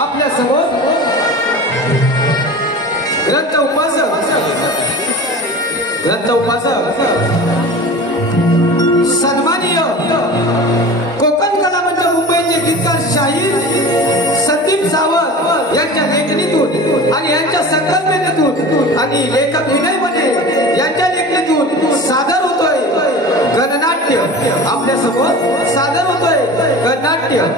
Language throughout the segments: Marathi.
आपल्या समोर ग्रंथ उपासक सन्माननीय कोकण कला मंच मुंबईचे गीतकार शाहीर संदीप सावंत यांच्या लेखणीतून आणि यांच्या संकल्पनेतून आणि लेखक विनय बने यांच्या लेखणीतून सादर होतोय गणनाट्य। आपल्या समोर सादर होतोय गणनाट्य।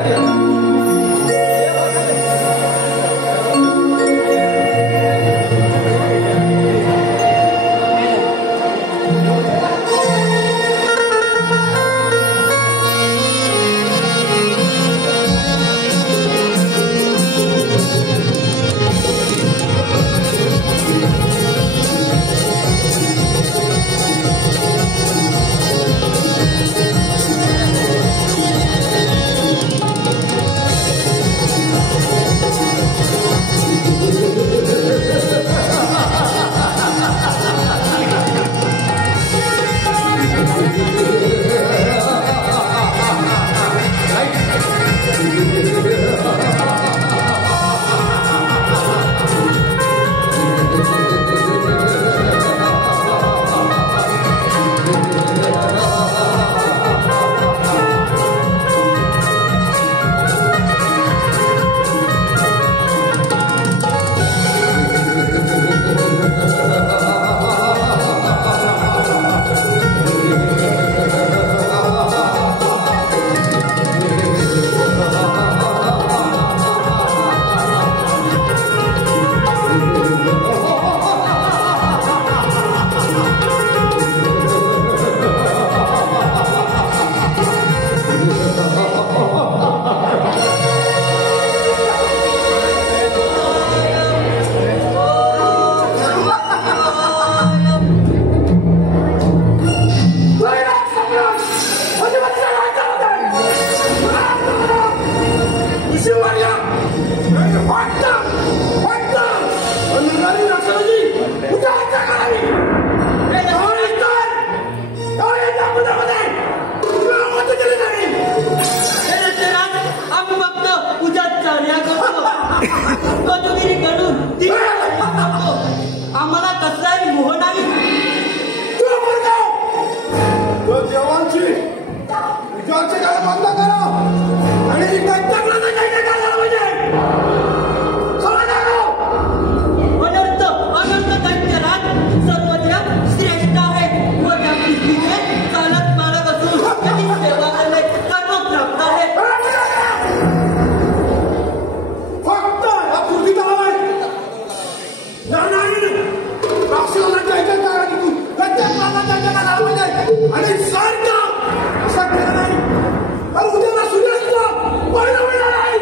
बंद करा आणि अनंत दैत्यराज सर्वज्ञ श्रेष्ठ आहे व त्या पृथ्वीचे चालक मालक असून त्याची सेवा करणे कर्म प्राप्त आहे. फक्त हा पृथ्वीचा आवाज आणि सारखा असा केला नाही तर उद्याला सूर्यास्त्र पहिला मिळणार आहे.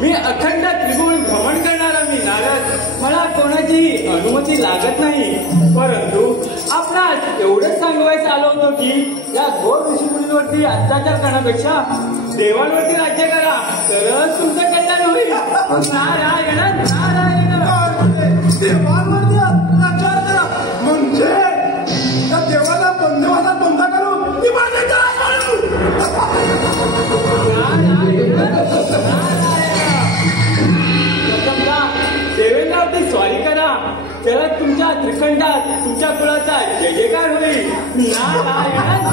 मी अखंड त्रिभुवन भ्रमण करणारा मी नारद, मला कोणाची अनुमती लागत नाही. परंतु आपणास एवढंच सांगवायचं आलो होतो की या घोर ऋषीमुनीवरती अत्याचार करण्यापेक्षा देवांवरती राज्य करा, तरच तुमचं कल्याण होईल. नारायण नारायण. देवांवरती अत्याचार करा म्हणजे त्या देवाला बंधवाचा बंध करून मी माझे काय म्हणू देवेंद्रावरती स्वारी करा त्याला तुमच्या त्रिखंडात तुमच्या कुळाचा जय जयकार होईल. नारायण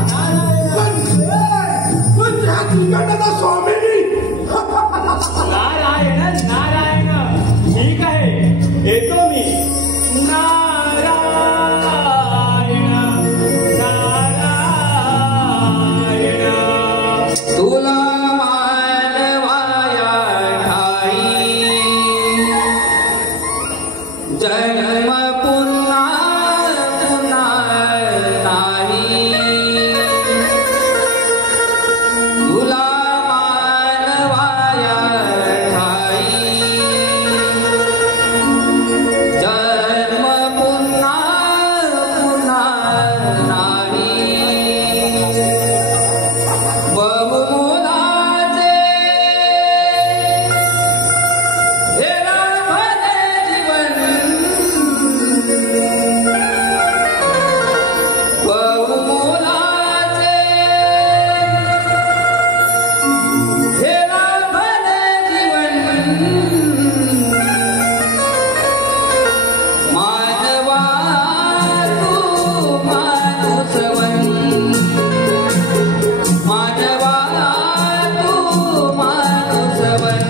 पण त्या त्रिकंडाचा स्वामी नारायण नारायण ठीक आहे येतो मी. नारायण नारायण तुला मानवाया ठाई जन्म पुन्हा पुन्हा नाही. तुला मानवाया ठाई जन्म पुन्हा पुन्हा नाही. बहुमुलाचे हे रामने जीवन बहुमुलाचे हे रामने जीवन मानवा तू मानुसवन मानवा तू मानुसवन.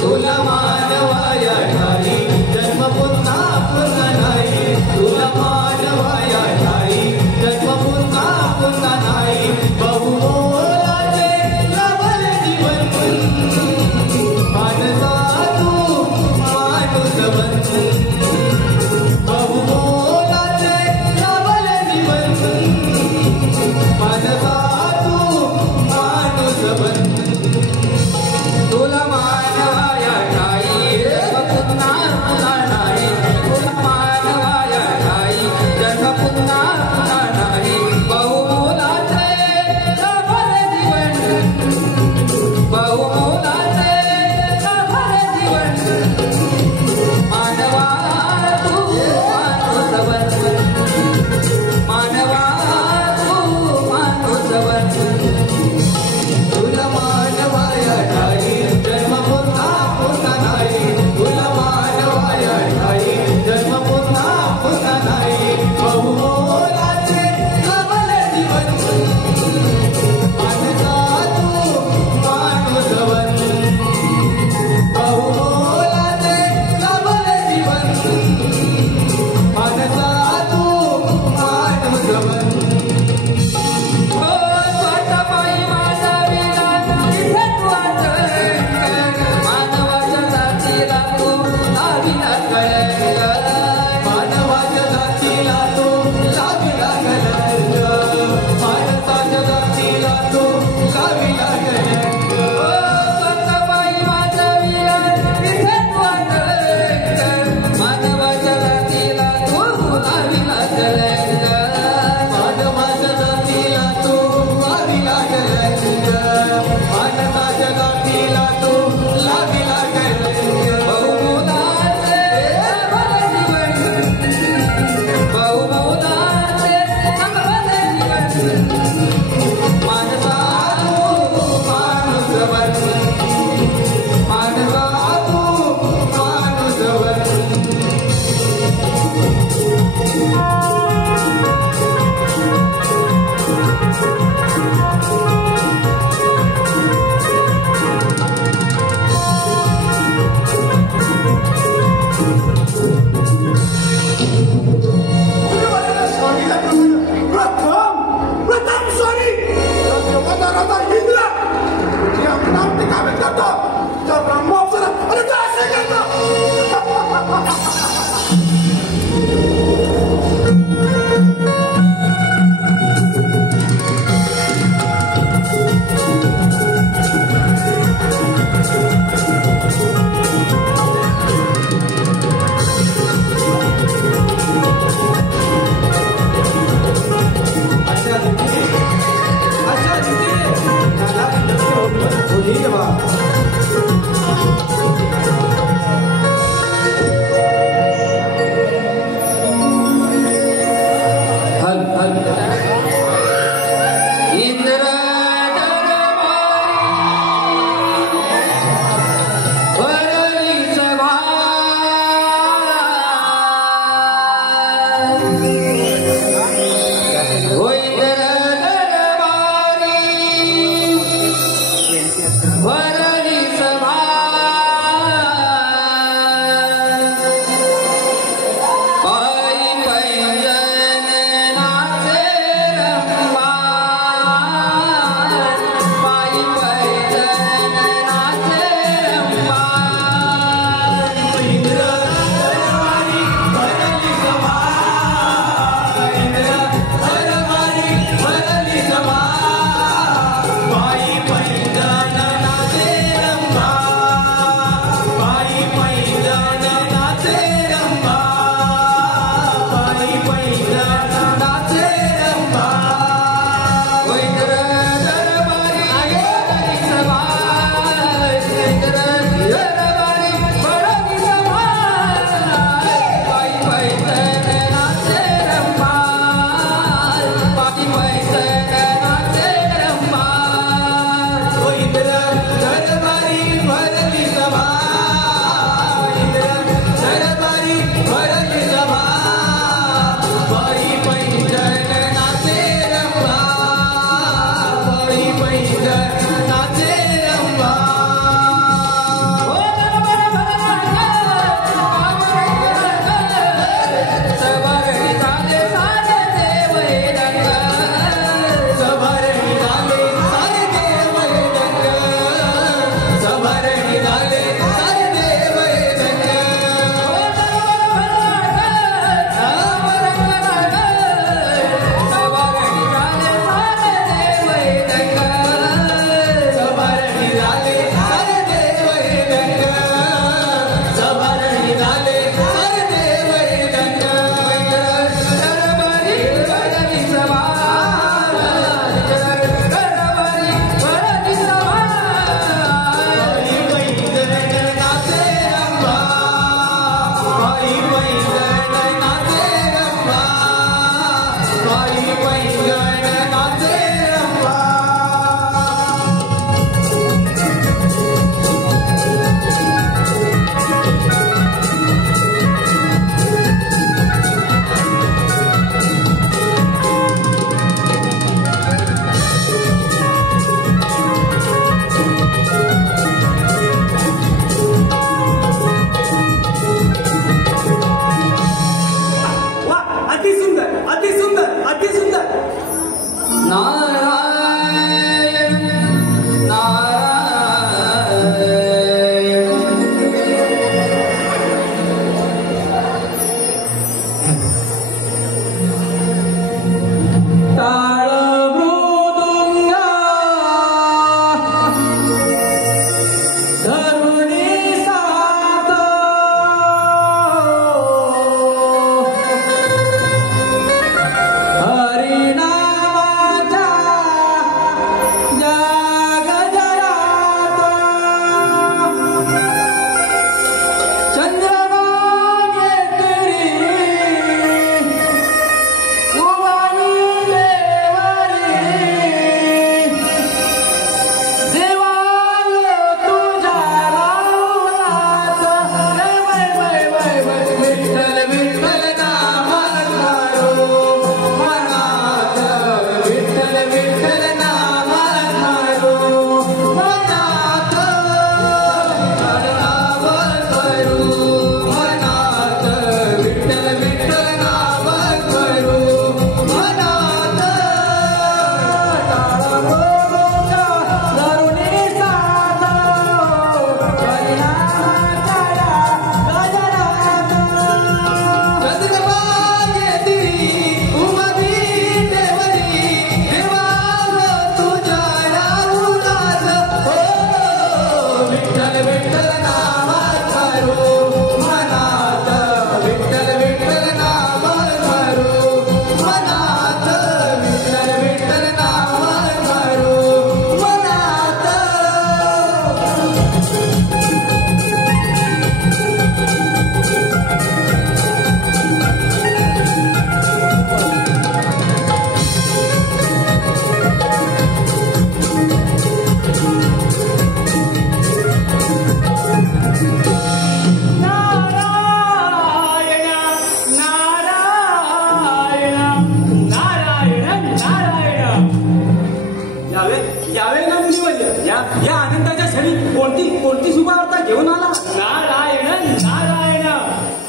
तुला मानवाया ठाई जन्म पुन्हा पुन्हा नाही. तुला मानवाया ठाई जन्म पुन्हा पुन्हा नाही. बहुमोलाचे लाभले जीवन मानवा तू मानुसवन. बहुमोलाचे लाभले जीवन मानवा तू मानुसवन. तुला मानवाया ठाई पुन्हा पुन्हा नाही. तुला मानवाया ठाई जन्म पुन्हा पुन्हा नाही. बहुमोलाचे लाभले जीवन बहुमोलाचे लाभले जीवन मानवा तू मानुसवन मानवा तू मानुसवन. तुला मानवाया ठाई जन्म पुन्हा पुन्हा नाही. तुला मानवाया ठाई जन्म पुन्हा पुन्हा नाही. बहुमोलाचे लाभले जीवन मानवा तू मानुसवन. बहुमोलाचे लाभले जीवन मानवा तू मानुसवन. ओ स्वतःपायी माझा विलास इथे तू अटळ मानवाच्या जातीला तू लाविला कळंग. मानवाच्या जातीला तू लाविला कळंग. माणसाच्या जातीला तू लाविला कळंग. ओ स्वतःपायी माझा विलास इथे तू अटळ मानवाच्या जातीला तू लाविला कळंग. मानवाच्या जातीला तू लाविला कळंग. मानवाच्या जातीला तू लाविला कळंग. बहुमोलाचे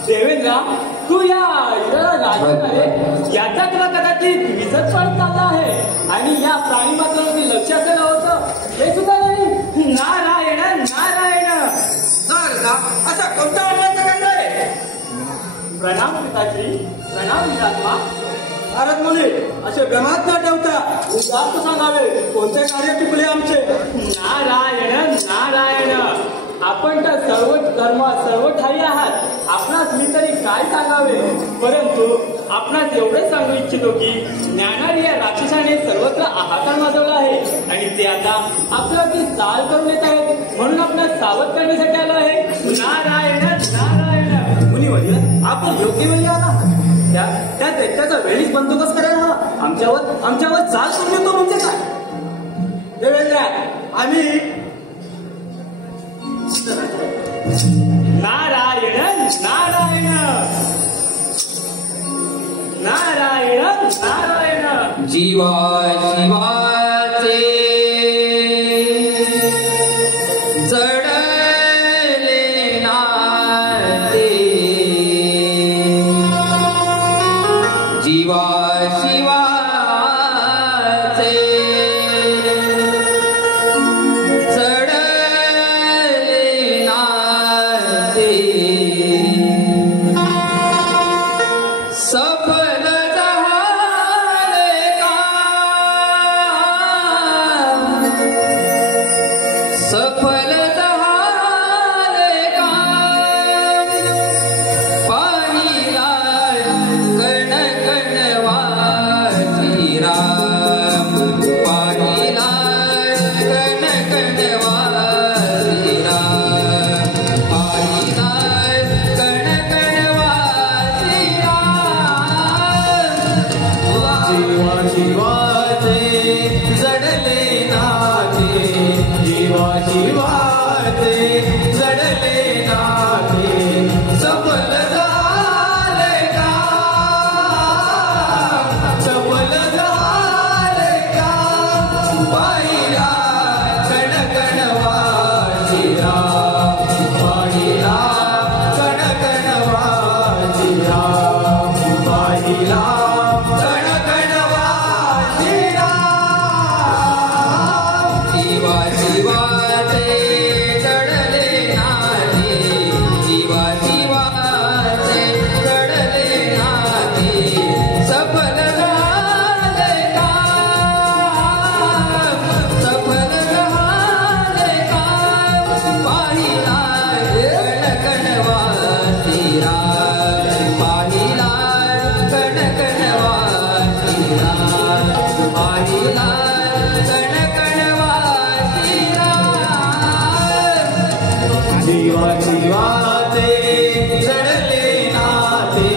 देवेंद्र, तू या राजकारणाने याचा तुला कदाचित विसर पण चालला आहे आणि या प्राणी मात्रावरती लक्ष असायला होतं हे सुद्धा नाही. नारायण नारायण. असा कोणता अपराध करतोय? प्रणाम पिताजी, प्रणाम विरात्मा. भारत मुली असे भ्रमात न ठेवता उदात्त सांगावे कोणते कार्य चुकले आमचे? नारायण नारायण. आपण तर सर्व धर्म सर्व ठाई आहात. आपणास मी तरी काय सांगावे, परंतु आपणास एवढे सांगू इच्छितो की ज्ञानारी या राक्षसाने सर्वत्र हाहाकार माजवला आहे आणि ते आता आपल्यावरती चाल करून येत आहेत, म्हणून आपणास सावध करण्यासाठी आलो आहे. नारायण नारायण. मुनिवर्य, आपण योग्य वेळी आला. त्याचा वेळीच बंदोबस्त करायला हवा. आमच्यावर चाल करून येतो म्हणजे काय? देवेंद्र, आम्ही नारायण नारायण नारायण नारायण. जीवा शिवाचे जडले नाते, जीवा शिवाचे सफल झाले काम, सफल झाले काम. पाहिला कण कण वाची राम, पाहिला कण कण वाची राम, पाहिला कण कण वाची जीवाचे जडले नाते, जीवा जीवाचे जडले नाते, सफल झाले काम, सफल झाले काम. पाहिला कण कण वाची राम, पाहिला कण कण वाची राम, पाहिला जीवाचे जडले नाते, जीवा जीवाचे जडले नाते, सफल झाले काम, सफल झाले काम. पाहिला कण कण वाची राम, पाहिला कण कण वाची राम, पाहिला कण कण वाची जीवा जीवाचे जडले नाते,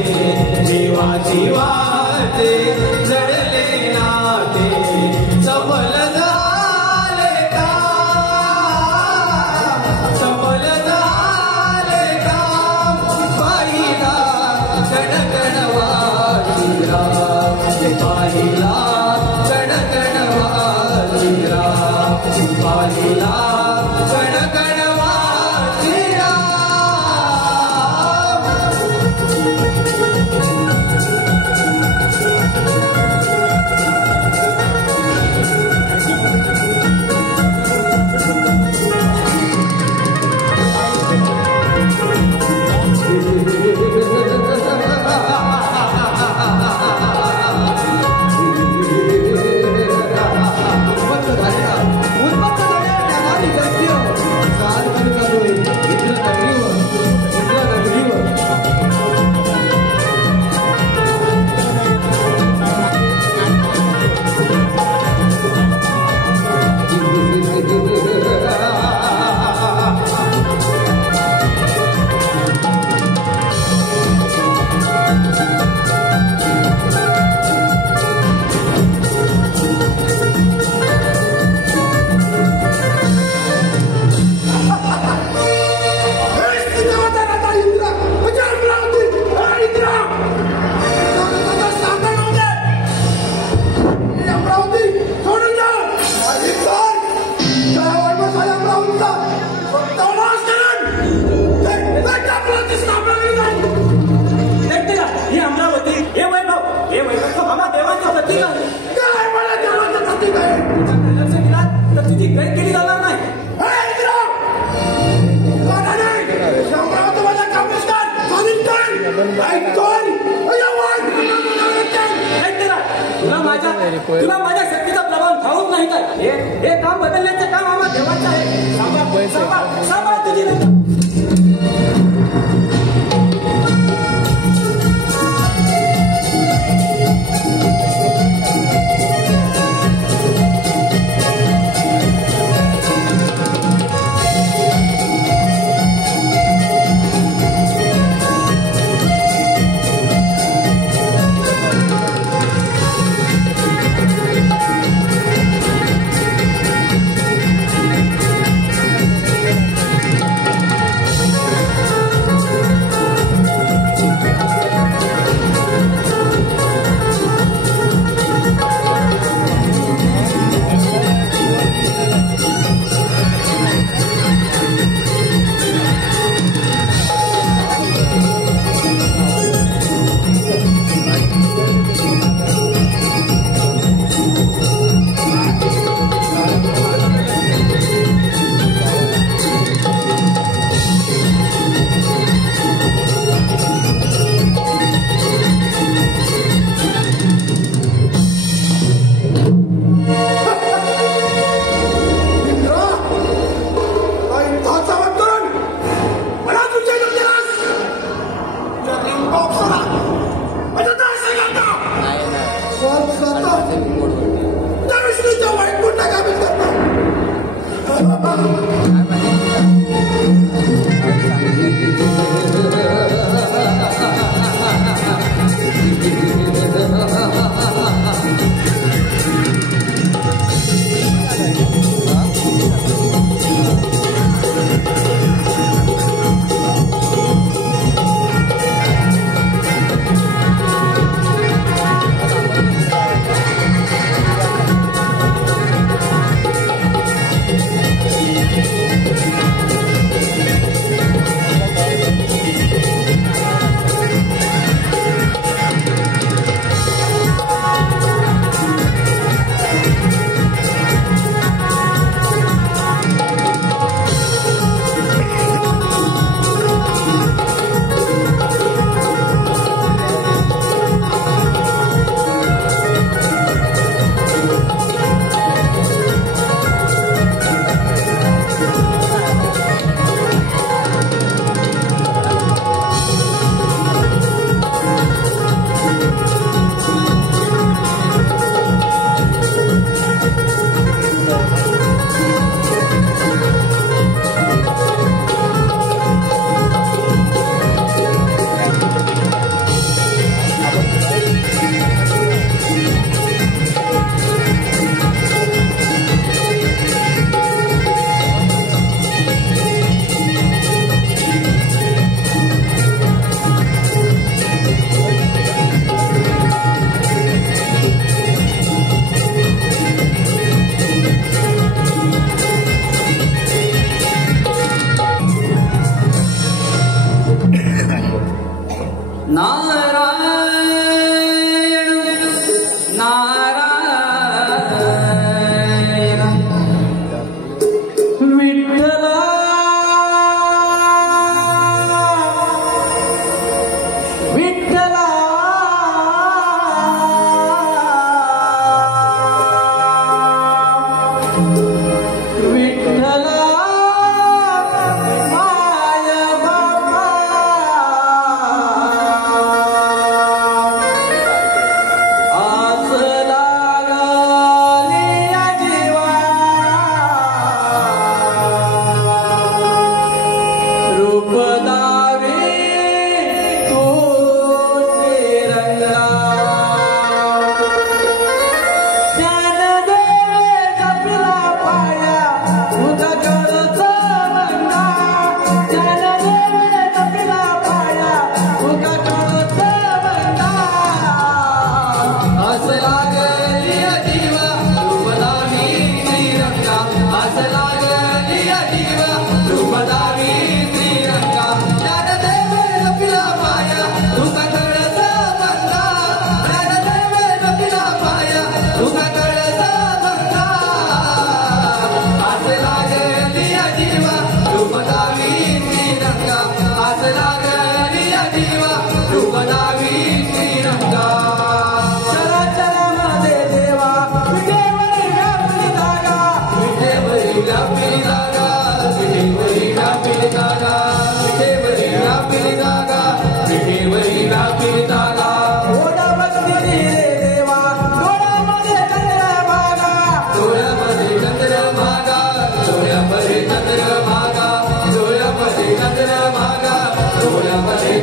जीवा जीवाचे जडले नाते, सफल झाले काम, सफल झाले काम. पाहिला कण कण वाची राम, पाहिला कण कण वाची राम, पाहिला कण कण वाची राम. काही केली जाणार नाही. तुला माझ्या शक्तीचा प्रभाव ठाऊक नाही काय? हे काम बदलण्याचं काम आम्हाला देवाचं आहे. सांभाळ तुझी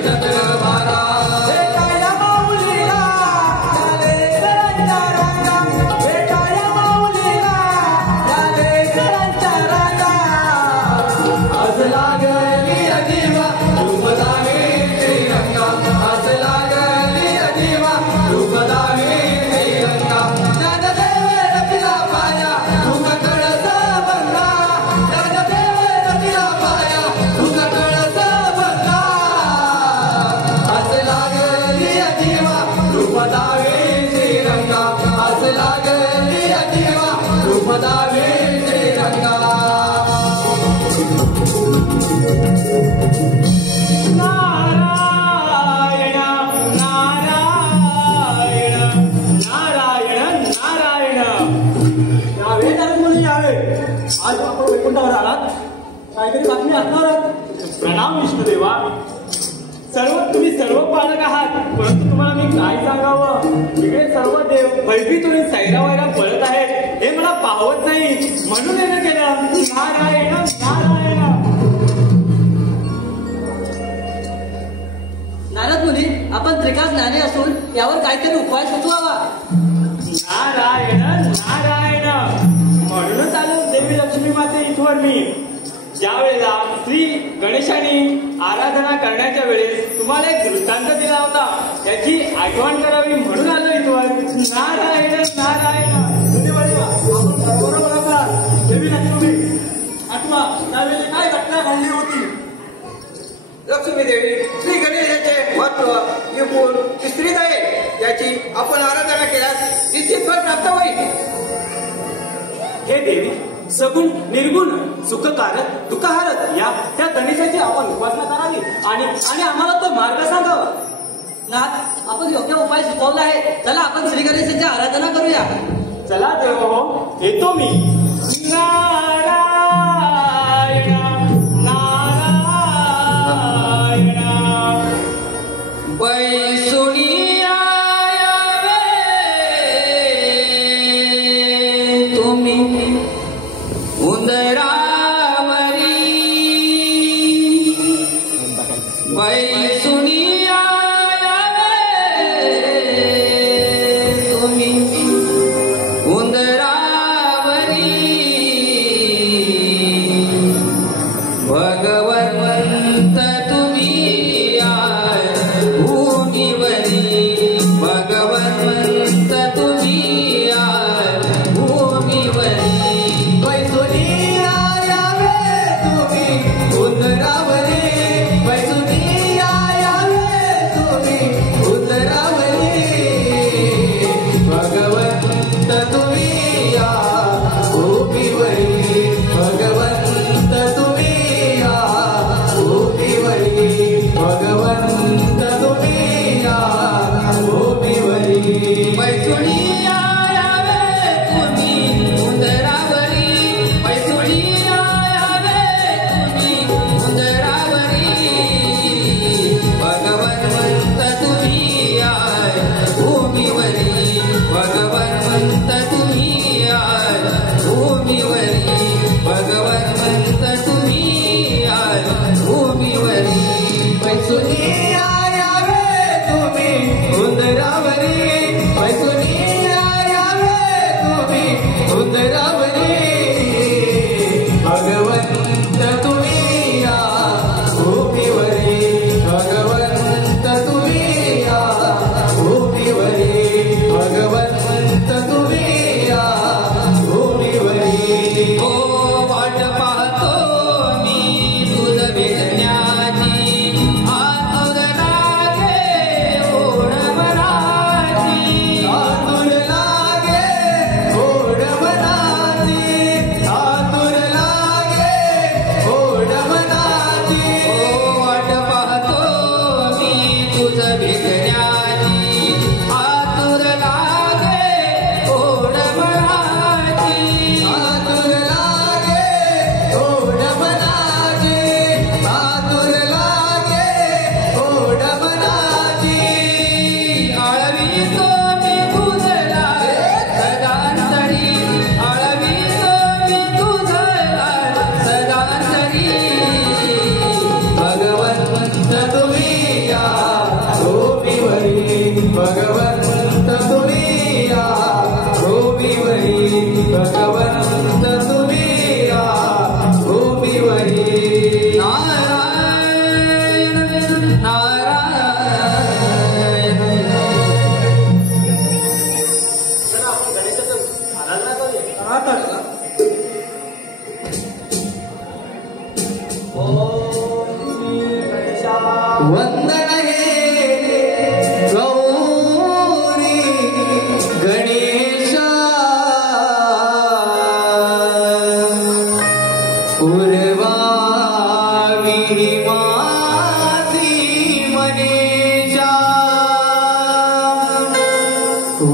चंद्रभागा भेटाया माऊलीला झाले सरांच्या राजा भेटाया माऊलीला झाले सरांच्या राजा आज लागली अधिवा रूपदाने श्रीरंगा आज लागली अधिवा रूपदाने श्रीरंगा ज्ञानदेव रतिला पाया तुझा कळसा बंगा ज्ञानदेव रतिला पाया तुझा कळसा बंगा आज लागली अधिवा रूपदाने श्रीरंगा आज लागली अधिवा रूपदाने श्रीरंगा नारायण नारायण नारायण नारायण यावे नारद मुनी यावे आज आपण वैकुंठावर आलात काहीतरी बातमी असणार आहात प्रणाम विष्णुदेवा तुम्ही सर्व पालक आहात परंतु तुम्हाला मी काय सांगावं इकडे सर्व देव भयभीतून सैरावैरा पळत आहेत हे मला पाहवत नाही म्हणून येणं केलं नारायण नारायण नारद मुनी आपण त्रिकाल ज्ञानी असून यावर काहीतरी उपाय सुचवावा नारायण नारायण म्हणूनच आलो देवी लक्ष्मी माते इथवर मी ज्या वेळेला श्री गणेशाने आराधना करण्याच्या वेळेस तुम्हाला एक दृष्टांत दिला होता त्याची आठवण करावी म्हणून आलो इथवर नारायण नारायण आपण बरोबर असला देवी लक्ष्मी आत्मा त्यावेळी काय घटना घडली होती लक्ष्मी देवी श्री गणेशाचे महत्व निपुण स्त्री आहे याची आपण आराधना केल्यास निश्चित फळ प्राप्त होईल हे देवी सगुण निर्गुण सुखकारक दुःखहारक या त्या गणेशाची आपण उपासना करावी आणि आम्हाला तो मार्ग सांगावा नाथ आपण योग्य उपाय सुचवला आहे चला आपण श्री गणेशाची आराधना करूया चला देव हो येतो मी नारायण नारायण बैसुनिया यावे तुम्ही उंदरावरी बैसुनिया यावे तुम्ही उंदरावरी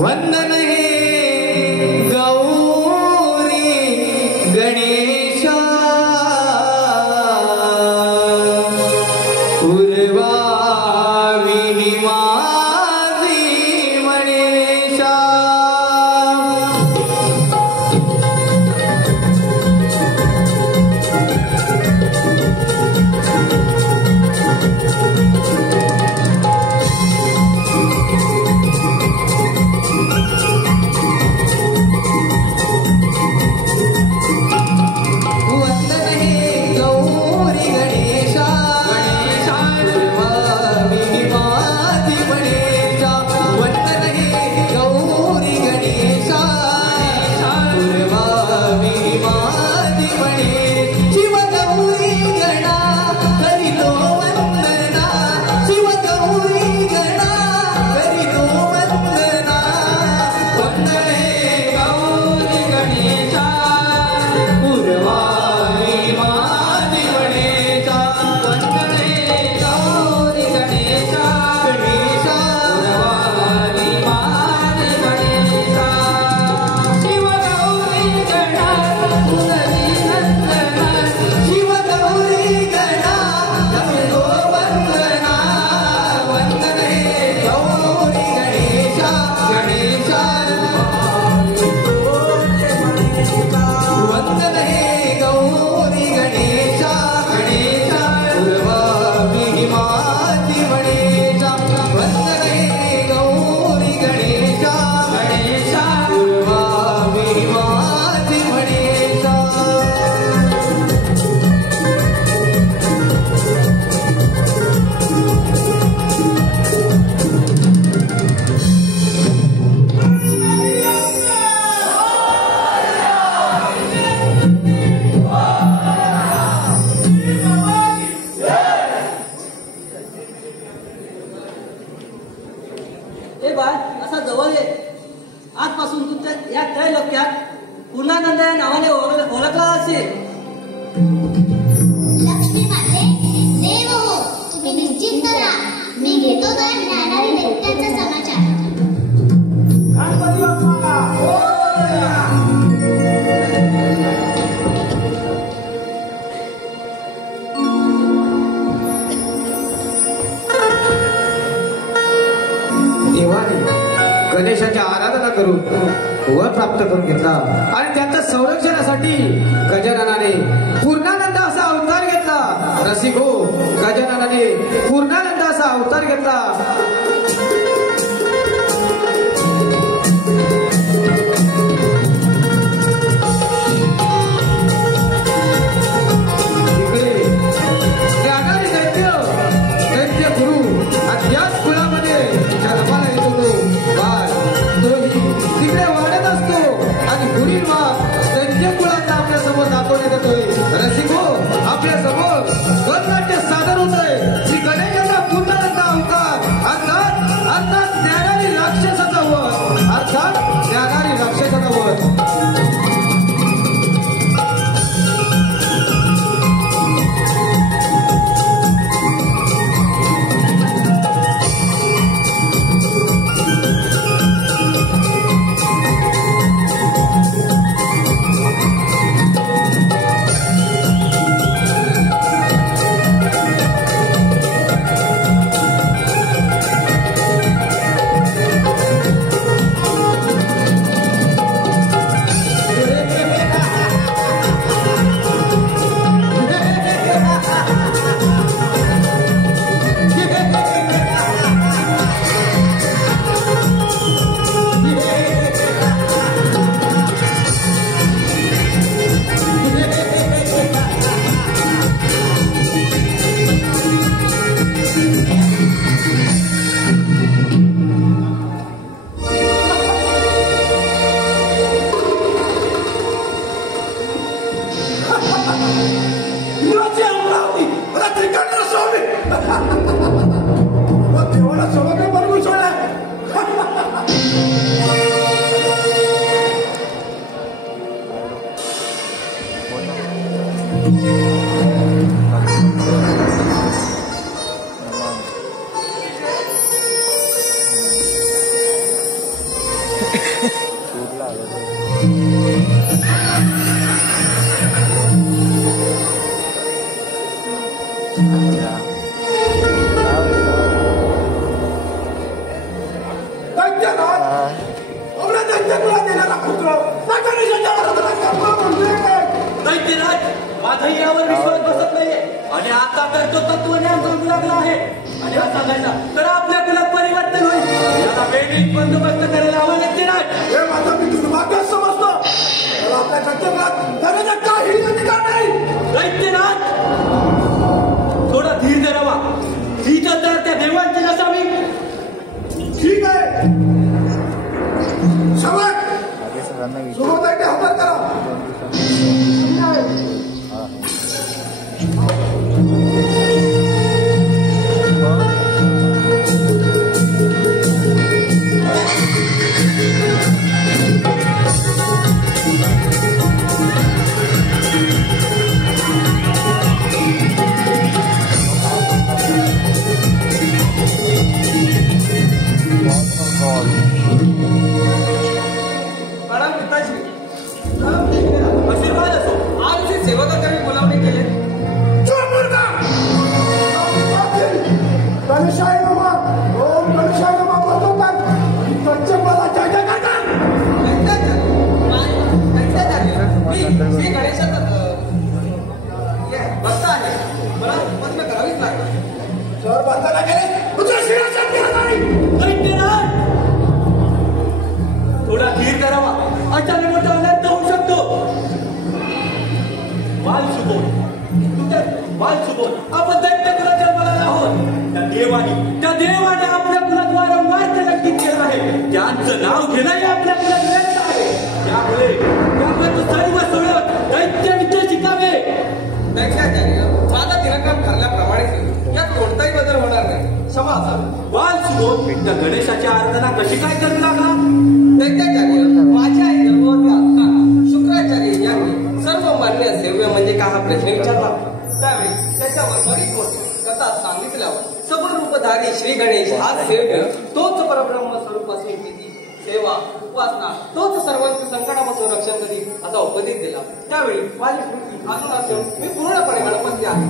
वंदन हे गौरी गणेशा पूर्वावी माझी मणेशा गणेशाची आराधना करून वर प्राप्त करून घेतला आणि त्यांच्या संरक्षणासाठी गजाननाने पूर्णानंद असा अवतार घेतला. रसिको, गजाननाने पूर्णानंद असा अवतार घेतला. रसिको, आपल्या समोर गणनाट्य सादर होत आहे. श्री गणेशाचा पूर्णानंद अवतार. वेळीच बंदोबस्त करायला हवा नक्कीनाथ. हे माझा मी दुर्भाग्य समजतो. मला आपल्या कर्तव्यात करायचा काही अधिकार नाही. दैत्यनाथ थोडा धीर धरावा. ही तर त्या देवांची नसावी. ठीक आहे. समज सुगोताईने हजर करा. आशीर्वाद असो. आज जे सेवकाकडे बोलावणे केले. गणेशाय नमः. ओम गणेशाय नमः बोलतात. पंचमाला जय जय करतात. मी श्री गणेशाचा भक्त आहे. मला पत्र करावीच लागेल. जर बंधना केले तुझ्या शिराच्या नाही. दैत्यनाथ थोडा धीर धरावा. अचानक मोठा अनर्थ होऊ शकतो. बाल सुबोध आपण दैत्य कुलात जन्माला आहोत. त्या देवाने आपल्या कुलात वारंवार कलंकित केलं आहे. त्यांचं नाव घेणंही आपल्या कुलात व्यर्थ आहे. त्यामुळे तो सर्व सोडत दैत्य विद्या शिकावे. दैत्याचार्य माझा दिनक्रम ठरल्याप्रमाणे यात कोणताही बदल होणार नाही. क्षमा असावी. बाल सुबोध त्या गणेशाची आराधना कशी काय करू लागला. दैत्याचार्य माझ्या आई गर्भवती असताना शुक्राचार्य यांनी सर्व मान्य सेव्य म्हणजे का हा प्रश्न विचारला. त्यावेळी त्याच्यावर बरीच मोठी कथा सांगितल्यावर सगुण रूपधारी श्री गणेश हा सेव्य तोच परब्रह्म स्वरूप असून किती सेवा उपासना तोच सर्वांचं संकटापासून रक्षण कधी असा उपदेश दिला. त्यावेळी माझी स्मृती अजून असून मी पूर्णपणे गणपती आहे.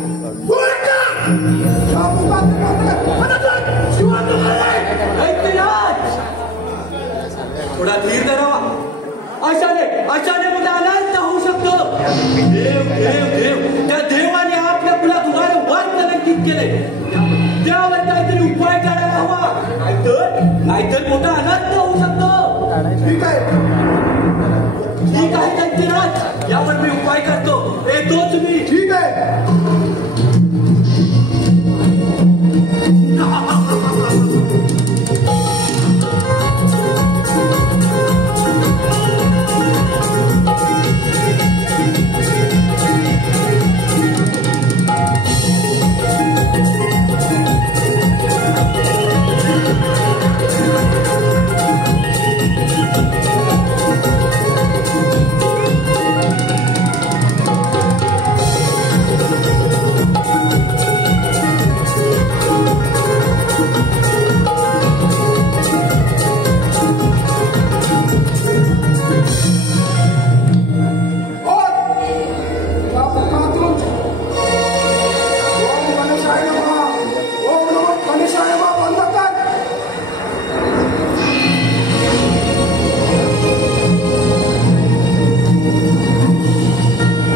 थोडा धीर धरावा. अशाने मोठा अनर्थ होऊ शकतो. देव त्या देवाने आपल्या कुलात वारंवार कलंकित केले. त्यावर काहीतरी उपाय करायला हवा. नाहीतर मोठा अनर्थ होऊ शकतो. ठीक आहे दैत्यनाथ यावर मी उपाय करतो. तोच मी. ठीक आहे.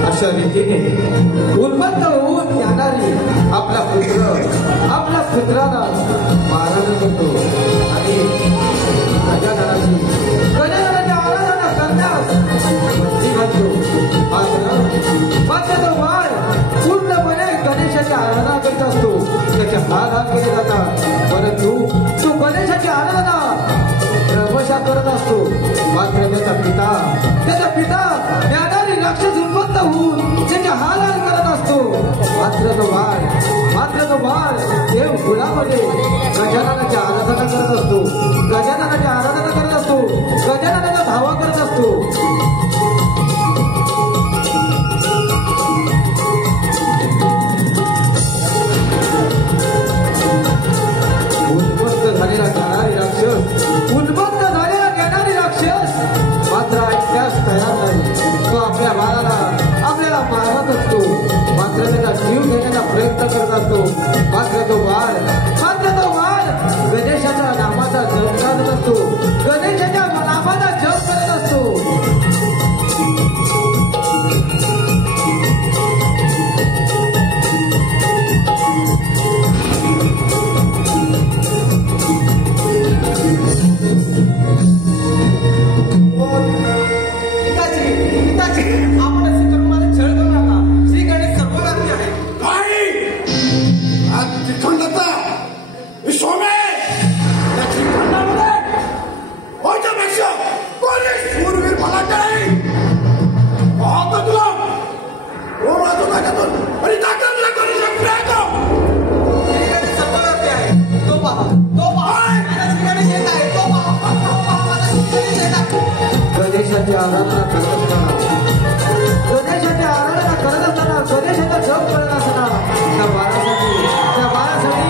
अशा रीतीने उन्मत्त होऊन येणारी आपला पुत्राला मारहाण करतो आणि गजाननाची आराधना करण्यास बंदी घालतो. मात्र तो बाळ पूर्णपणे गणेशाची आराधना करत असतो. त्याचे हात केले जातात. परंतु तो गणेशाची आराधना क्रमशः करत असतो. मात्र त्याचा पिता ज्ञानाने राक्षस उत्पन्न होऊन त्याचे हालहाल करत असतो. मात्र तो बाळ देव कुळामध्ये गजाननाची आराधना करत असतो. गजाननाचा धावा करत असतो. उन्मत्त झालेला ज्ञानारी राक्षस मात्र ऐकण्यास तयार नाही. तो आपल्या आपल्याला मारत असतो. मात्र त्याचा जीव घेण्याचा प्रयत्न करत असतो. मात्र तो बाळ गणेशाच्या नामाचा जप करत असतो. आराधना करत असताना गणेशाची आराधना करत असताना गणेशाचा जप करत असताना त्या बाळासाठी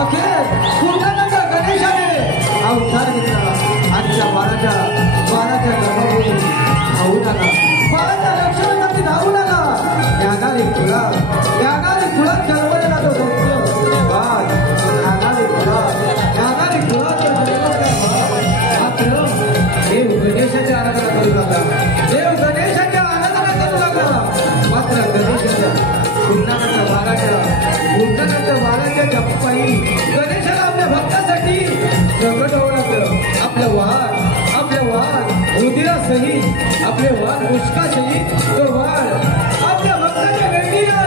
अखेर पूर्णानंद गणेशाने अवतार घेतला आणि त्या बाळाच्या गर्भामध्ये धावू लागला बाळाच्या रक्षणासाठी धावू लागला ज्ञानाने फुलात जन्मलेला तो दैत्य बाळ ज्ञानाने फुलात मात्र देव गणेशाची आराधना करू लागला मात्र गणेशाच्या पूर्णानंद बाळाच्या जपाई गणेशाला आपल्या भक्तासाठी प्रकट होऊ लागलं आपलं वाण हृदयासहित आपले वाण पुष्कासहित तो वाण आपल्या भक्ताच्या भेटीला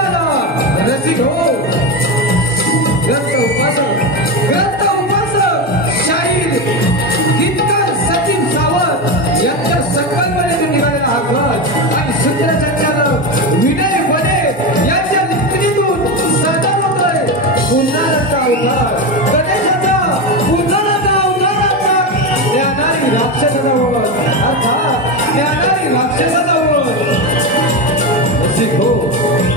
आला रसिक हो ग्रंथ उपासक शाहीर गीतकार सचिन सावंत यांच्या संकल्पनेतून निघालेला हा ग्रंथ आणि सूत्रसंचालक विनय बने यांच्या लिखणीतून सादर होतोय पुन्हा अवतार गणेशाचा ज्ञानारी राक्षसाचा वध अर्थात ज्ञानारी राक्षसाचा वध हो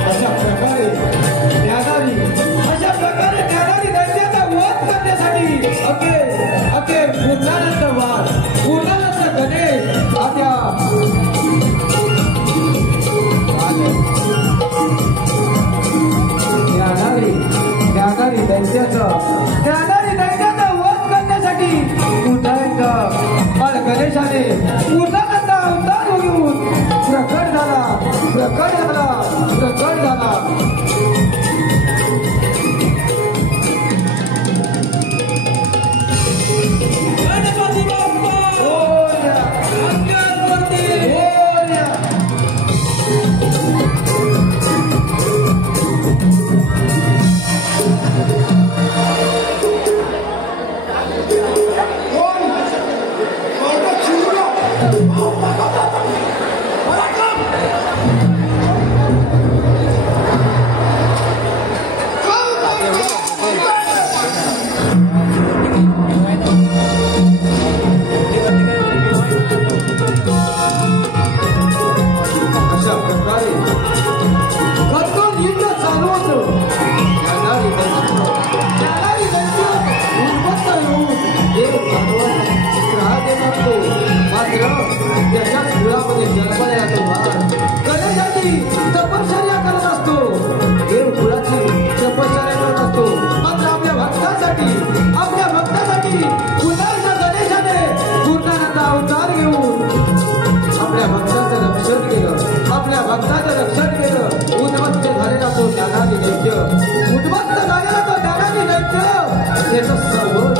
अशा प्रकारे ज्ञानारी दैत्याचा वध करण्यासाठी अखेर पूर्णानंद गणेश आता ज्ञानारी दैत्याचा वध करण्यासाठी गणेशाने पूर्णानंद अवतार घेऊन प्रकट झाला तपश्चर्या करत असतो देव कुळाची तपश्चर्या करत असतो मात्र आपल्या भक्तासाठी पुन्हा गणेशाने पूर्णानंद अवतार घेऊन आपल्या भक्ताचं रक्षण केलं उद्ध्वस्त झालेला तो ज्ञानादी दैत्य त्याचं सर्व